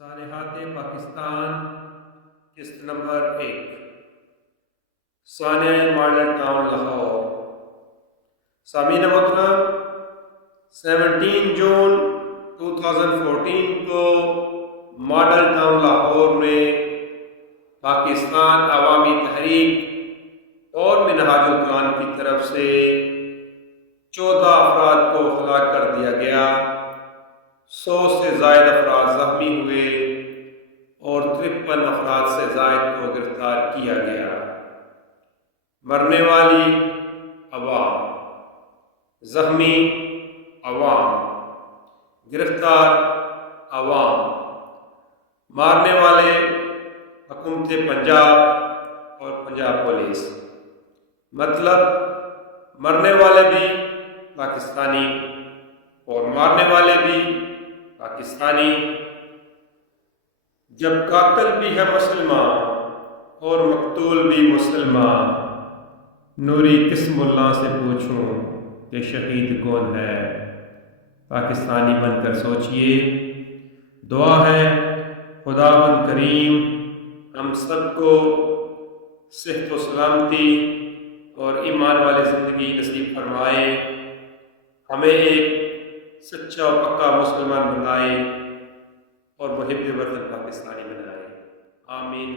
صالحات پاکستان قسط نمبر 1 سانحہ model town Lahore. سامعین محترم، 17 جون 2014 کو ماڈل ٹاؤن لاہور میں پاکستان عوامی تحریک اور منہاج القرآن کی طرف سے 14 افراد کو ہلاک کر دیا گیا، 100 سے زائد افراد زخمی ہوئے اور 53 افراد سے زائد کو گرفتار کیا گیا۔ مرنے والی عوام، زخمی عوام، گرفتار عوام، مارنے والے حکومت پنجاب اور پنجاب پولیس، مطلب مرنے والے بھی پاکستانی اور مارنے والے بھی پاکستانی۔ جب قاتل بھی ہے مسلمان اور مقتول بھی مسلمان، نوری کس ملا سے پوچھوں کہ شہید کون ہے؟ پاکستانی بن کر سوچئے۔ دعا ہے خداوند کریم ہم سب کو صحت و سلامتی اور ایمان والی زندگی نصیب فرمائے، ہمیں ایک سچا و پکا مسلمان بنائے اور محب وطن پاکستانی بنائے۔ آمین۔